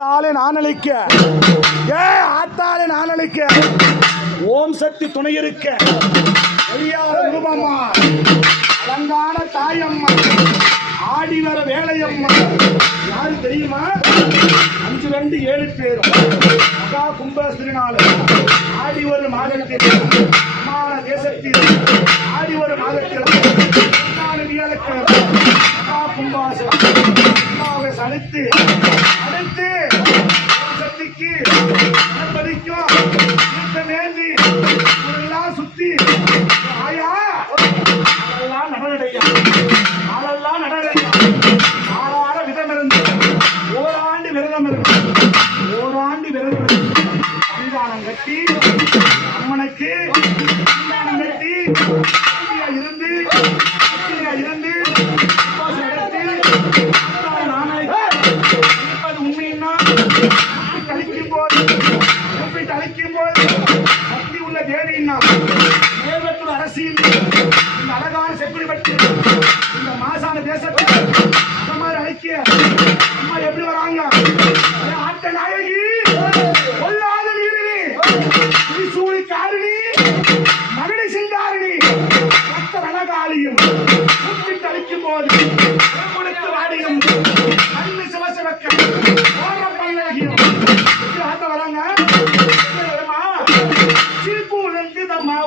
ஆத்தாலே நான் அழைக்க, ஆத்தாலே நான் அழைக்க, ஓம் சக்தி துணை இருக்க, ஐயார ரூபம்மா, அலங்கான தாயம்மா, ஆடி வர வேலையம்மா. யாரு தெரியுமா? 5 2 7 பேர் மகா கும்ப திருநாள் ஆடி ஒரு மாதத்தில் அம்மான தேசத்தில் ஆடி ஒரு மாதத்தில் மகா கும்பாசம் அழைத்து அழைத்து சக்திக்கு படிக்கும் வேண்டி எல்லாம் சுத்தி ஆயா அதெல்லாம் நடனடையா ஆளெல்லாம் நடனடையா ஆளாட விதம் இருந்து ஓராண்டு விரதம் இருக்கு ஓராண்டு விரதம் இருக்கு சன்னிதானம் கட்டி அம்மனுக்கு சன்னிதானம் கட்டி இருந்து இருந்து அரசியல் இந்த அழகான செப்படி பற்றி இந்த மாசான தேசத்தில் அந்த மாதிரி ஐக்கிய அம்மா எப்படி வராங்க? ஆட்ட நாயகி கொல்லாத நீரினி திரிசூலி காரிணி மகடி சிந்தாரிணி மற்ற ரணகாலியும் கூப்பிட்டு அழிக்கும் போது கொடுத்து வாடியும் கண்ணு சிவசிவக்க ஓர பல்லகியும் ஆட்ட வராங்க. சீப்பு உலர்ந்து தம்மா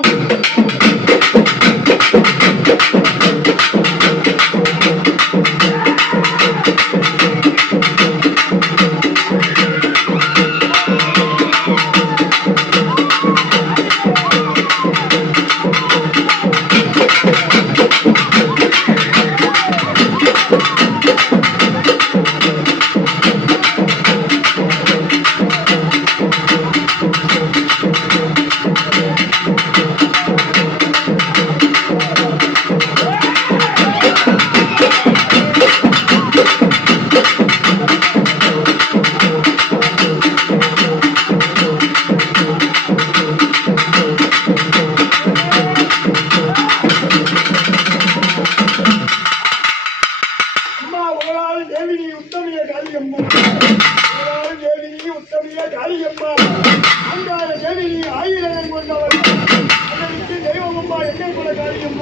தெய்வம் எண்ணெய் கூட காரியம்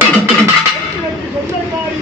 சொந்த காரி